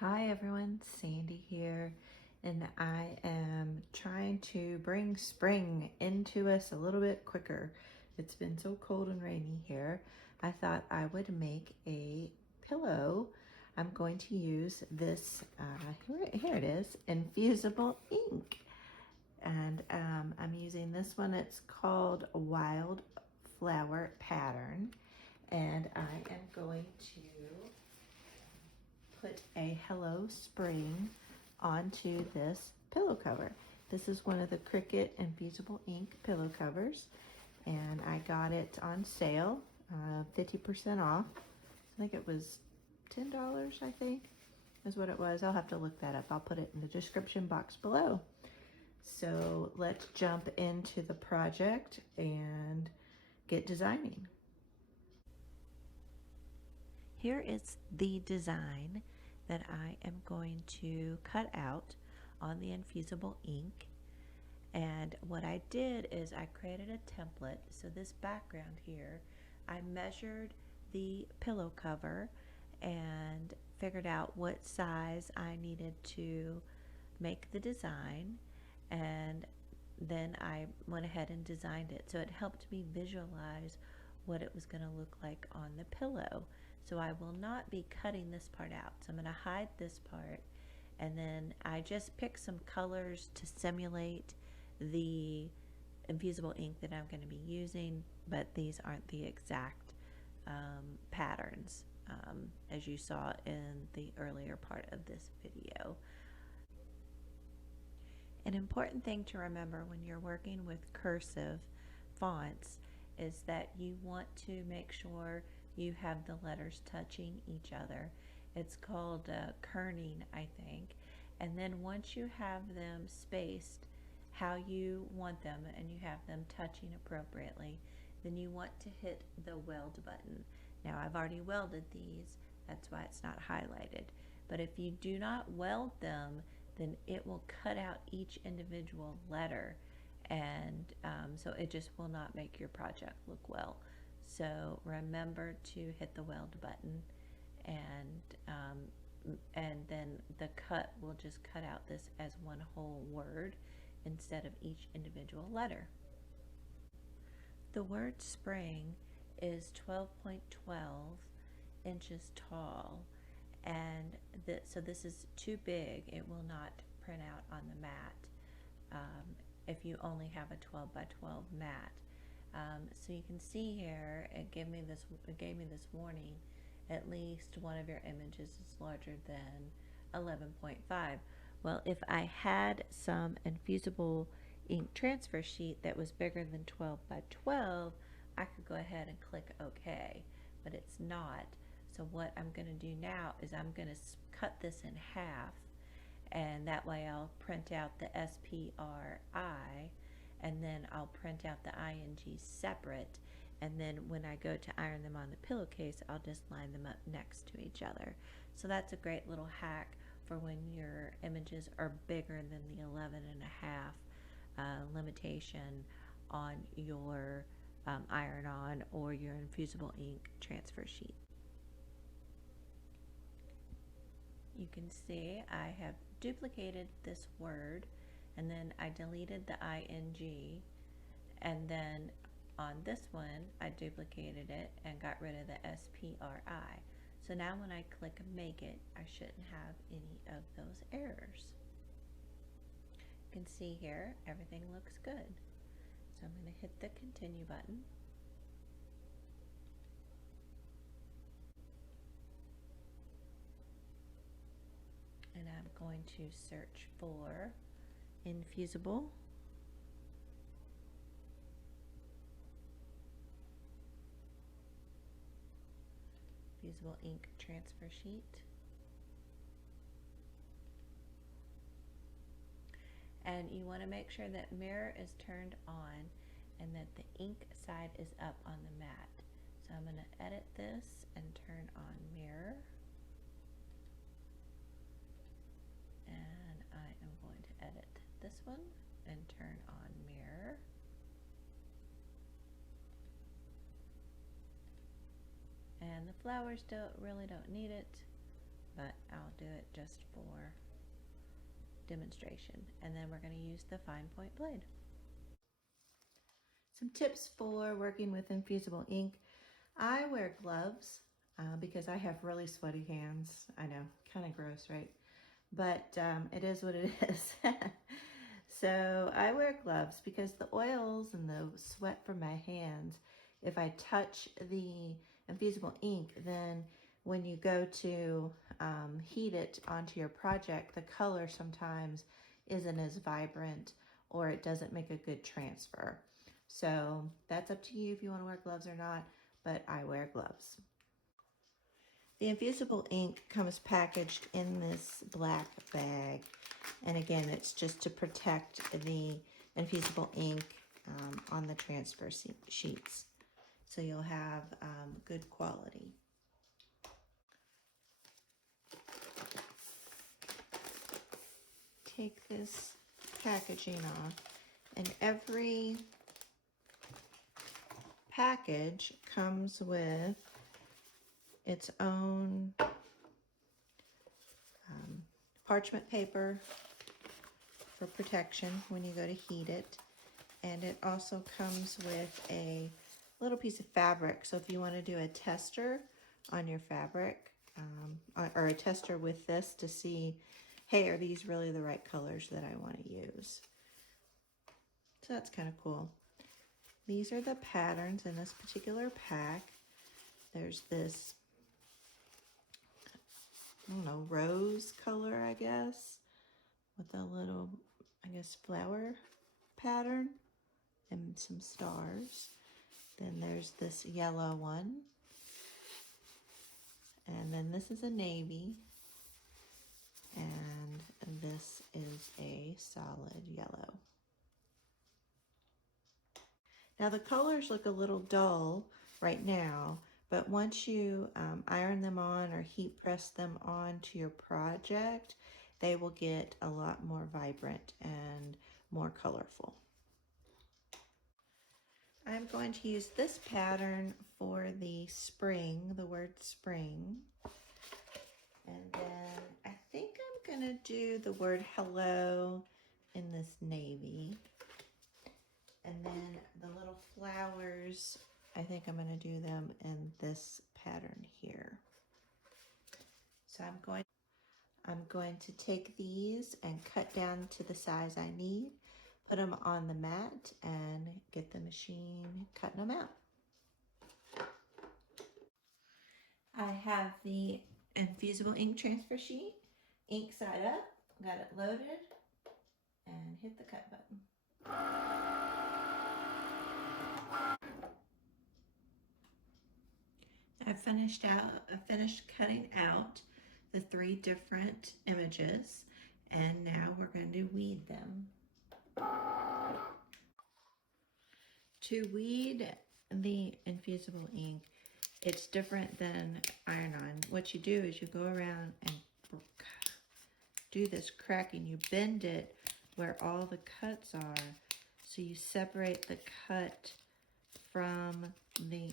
Hi everyone, Sandy here, and I am trying to bring spring into us a little bit quicker. It's been so cold and rainy here. I thought I would make a pillow. I'm going to use this, here it is, Infusible ink. And I'm using this one. It's called Wildflower Pattern. And I am going to put a Hello Spring onto this pillow cover. This is one of the Cricut Infusible ink pillow covers, and I got it on sale, 50% off. I think it was $10, I think, is what it was. I'll have to look that up. I'll put it in the description box below. So let's jump into the project and get designing. Here is the design that I am going to cut out on the Infusible ink. And what I did is I created a template. So this background here, I measured the pillow cover and figured out what size I needed to make the design, and then I went ahead and designed it. So it helped me visualize what it was going to look like on the pillow. So I will not be cutting this part out. So I'm going to hide this part, and then I just picked some colors to simulate the infusible ink that I'm going to be using, but these aren't the exact patterns as you saw in the earlier part of this video. An important thing to remember when you're working with cursive fonts is that you want to make sure you have the letters touching each other. It's called kerning, I think. And then once you have them spaced how you want them and you have them touching appropriately, then you want to hit the weld button. Now I've already welded these, that's why it's not highlighted. But if you do not weld them, then it will cut out each individual letter, and so it just will not make your project look well. So remember to hit the weld button, and then the cut will just cut out this as one whole word instead of each individual letter. The word spring is 12.12 inches tall, and so this is too big. It will not print out on the mat if you only have a 12 by 12 mat. So you can see here it gave me this warning: at least one of your images is larger than 11.5. Well, if I had some infusible ink transfer sheet that was bigger than 12 by 12, I could go ahead and click OK, but it's not. So what I'm going to do now is I'm going to cut this in half, and that way I'll print out the SPRI, and then I'll print out the ING separate, and then when I go to iron them on the pillowcase, I'll just line them up next to each other. So that's a great little hack for when your images are bigger than the 11.5 limitation on your iron-on or your infusible ink transfer sheet. You can see I have duplicated this word, and then I deleted the ING, and then on this one I duplicated it and got rid of the SPRI. So now when I click make it, I shouldn't have any of those errors. You can see here everything looks good. So I'm going to hit the continue button. And I'm going to search for Infusible. Infusible ink transfer sheet. And you want to make sure that mirror is turned on and that the ink side is up on the mat. So I'm going to edit this and turn on mirror. And I am going to edit this one and turn on mirror. And the flowers really don't need it. but I'll do it just for demonstration. And then we're going to use the fine point blade. Some tips for working with infusible ink. I wear gloves because I have really sweaty hands. I know, kind of gross, right? But it is what it is. So I wear gloves because the oils and the sweat from my hands, if I touch the infusible ink, then when you go to heat it onto your project, the color sometimes isn't as vibrant or it doesn't make a good transfer. So that's up to you if you want to wear gloves or not, but I wear gloves. The infusible ink comes packaged in this black bag. And again, it's just to protect the infusible ink on the transfer sheets. So you'll have good quality. Take this packaging off, and every package comes with its own parchment paper for protection when you go to heat it. And it also comes with a little piece of fabric. So if you want to do a tester on your fabric, or a tester with this to see, hey, are these really the right colors that I want to use? So that's kind of cool. These are the patterns in this particular pack. There's this, I don't know, rose color, I guess, with a little, I guess, flower pattern and some stars. Then there's this yellow one. And then this is a navy. And this is a solid yellow. Now the colors look a little dull right now, but once you iron them on or heat press them on to your project, they will get a lot more vibrant and more colorful. I'm going to use this pattern for the spring, the word spring. And then I think I'm gonna do the word hello in this navy. And then the little flowers, I think I'm gonna do them in this pattern here. So I'm going to take these and cut down to the size I need, put them on the mat, and get the machine cutting them out. I have the infusible ink transfer sheet, ink side up, got it loaded, and hit the cut button. I finished cutting out the 3 different images, and now we're going to weed them. To weed the infusible ink, it's different than iron-on. What you do is you go around and do this cracking. You bend it where all the cuts are, so you separate the cut from the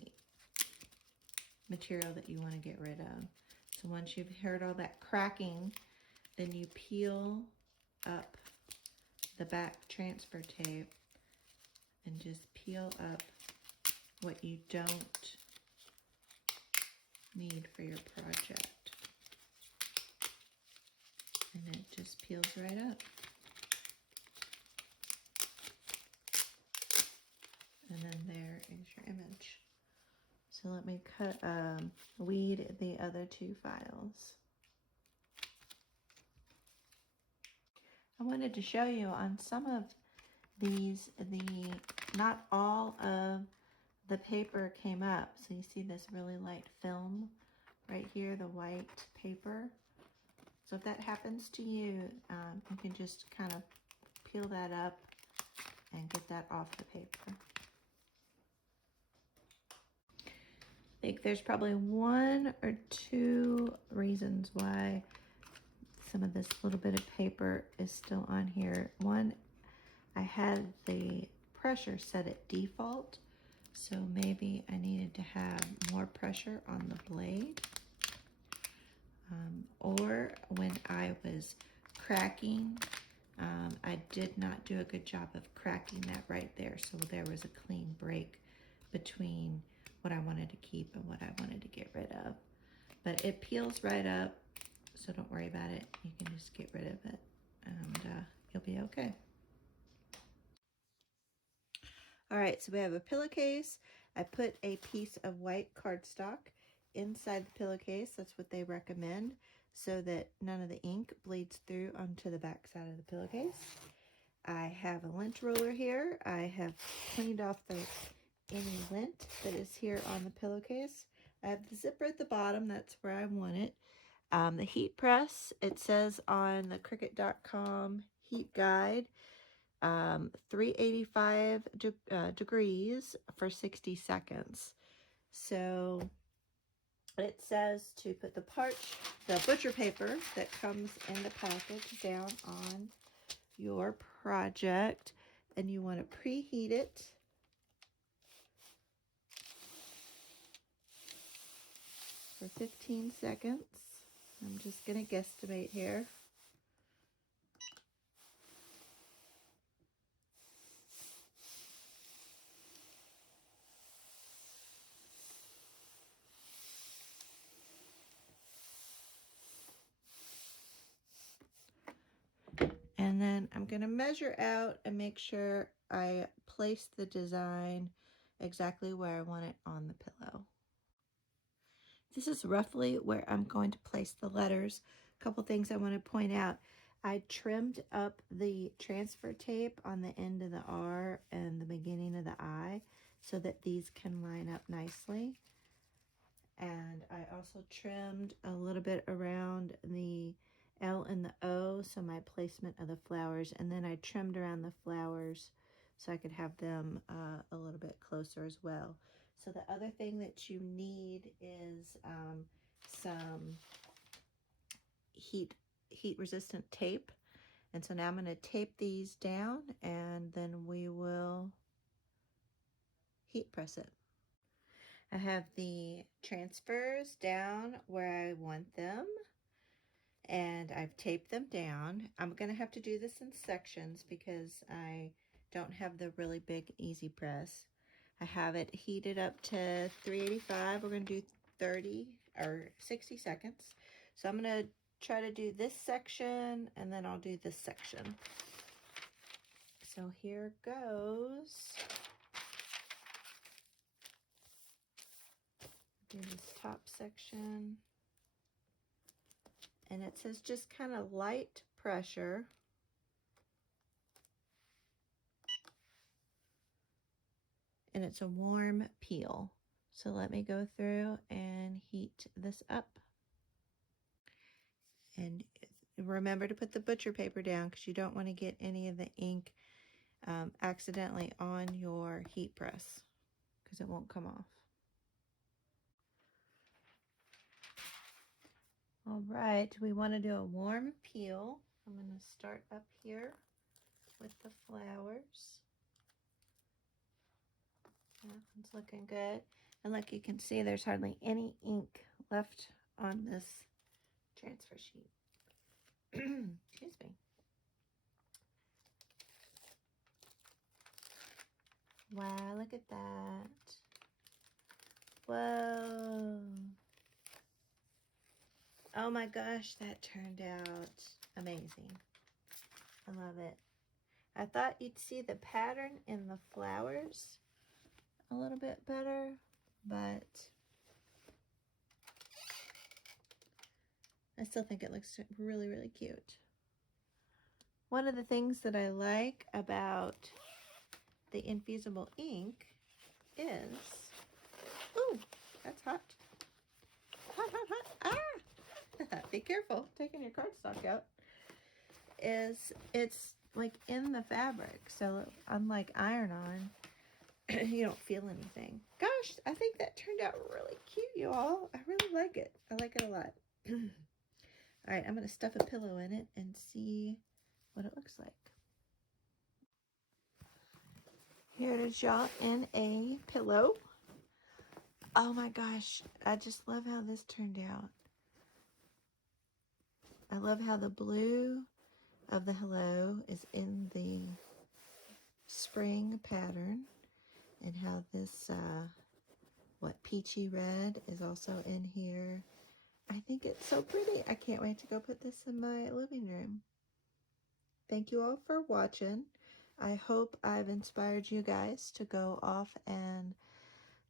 material that you want to get rid of. So once you've heard all that cracking, then you peel up the back transfer tape and just peel up what you don't need for your project. And it just peels right up. And then there is your image. So let me weed the other 2 files. I wanted to show you on some of these, not all of the paper came up. So you see this really light film right here, the white paper. So if that happens to you, you can just kind of peel that up and get that off the paper. I think there's probably 1 or 2 reasons why some of this little bit of paper is still on here. One, I had the pressure set at default, so maybe I needed to have more pressure on the blade. Or when I was cracking, I did not do a good job of cracking that right there. So there was a clean break between what I wanted to keep and what I wanted to get rid of. But it peels right up, so don't worry about it. You can just get rid of it and you'll be okay. All right, so we have a pillowcase. I put a piece of white cardstock inside the pillowcase. That's what they recommend, so that none of the ink bleeds through onto the back side of the pillowcase. I have a lint roller here. I have cleaned off any lint that is here on the pillowcase. I have the zipper at the bottom. That's where I want it. The heat press, it says on the Cricut.com heat guide, 385 degrees for 60 seconds. So it says to put the butcher paper that comes in the package down on your project, and you want to preheat it for 15 seconds. I'm just going to guesstimate here. And then I'm going to measure out and make sure I place the design exactly where I want it on the pillow. This is roughly where I'm going to place the letters. A couple things I want to point out. I trimmed up the transfer tape on the end of the R and the beginning of the I so that these can line up nicely. And I also trimmed a little bit around the L and the O, so my placement of the flowers, and then I trimmed around the flowers so I could have them a little bit closer as well. So the other thing that you need is some heat resistant tape. And so now I'm going to tape these down, and then we will heat press it. I have the transfers down where I want them, and I've taped them down. I'm going to have to do this in sections because I don't have the really big easy press. I have it heated up to 385. We're going to do 30 or 60 seconds. So I'm going to try to do this section, and then I'll do this section. So here goes. Do this top section. And it says just kind of light pressure. And it's a warm peel. So let me go through and heat this up. And remember to put the butcher paper down because you don't want to get any of the ink accidentally on your heat press because it won't come off. All right, we want to do a warm peel. I'm going to start up here with the flowers. That one's looking good. And look, you can see there's hardly any ink left on this transfer sheet. Excuse me. Wow, look at that. Whoa. Oh my gosh, that turned out amazing. I love it. I thought you'd see the pattern in the flowers a little bit better, but I still think it looks really, really cute. One of the things that I like about the Infusible ink is, ooh, that's hot. Hot, hot, hot. Ah! Be careful taking your cardstock out. Is it's like in the fabric, so unlike iron-on, you don't feel anything. Gosh, I think that turned out really cute, you all. I really like it. I like it a lot. All right, I'm going to stuff a pillow in it and see what it looks like. Here it is, y'all, in a pillow. Oh my gosh, I just love how this turned out. I love how the blue of the hello is in the spring pattern, and how this what peachy red is also in here. I think it's so pretty. I can't wait to go put this in my living room. Thank you all for watching. I hope I've inspired you guys to go off and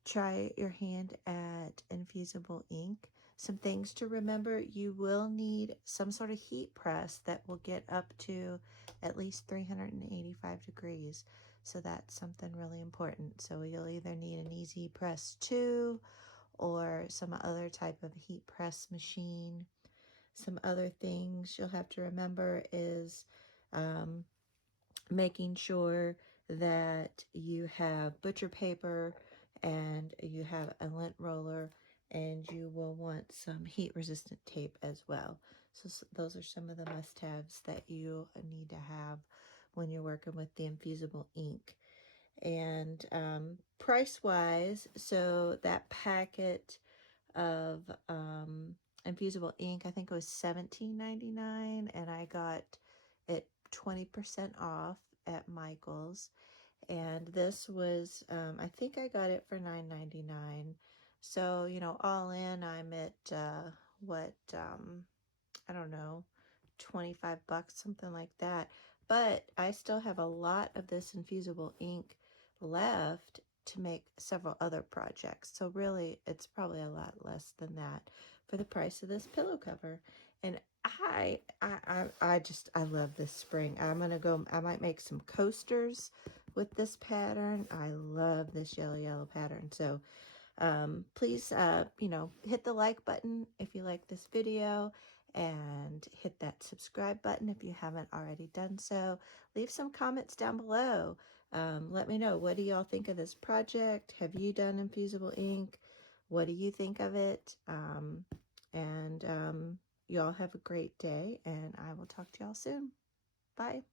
try your hand at Infusible ink. Some things to remember: you will need some sort of heat press that will get up to at least 385 degrees. So that's something really important. So you'll either need an Easy Press 2 or some other type of heat press machine. Some other things you'll have to remember is making sure that you have butcher paper and you have a lint roller, and you will want some heat resistant tape as well. So those are some of the must-haves that you need to have when you're working with the Infusible ink. And price-wise, so that packet of Infusible ink, I think it was $17.99, and I got it 20% off at Michael's. And this was, I think I got it for $9.99. So, you know, all in, I'm at I don't know, 25 bucks, something like that. But I still have a lot of this Infusible ink left to make several other projects. So really, it's probably a lot less than that for the price of this pillow cover. And I love this spring. I might make some coasters with this pattern. I love this yellow pattern. So please, hit the like button if you like this video, and hit that subscribe button if you haven't already done so. Leave some comments down below. Let me know, what do y'all think of this project? Have you done Infusible ink? What do you think of it? And y'all have a great day, and I will talk to y'all soon. Bye.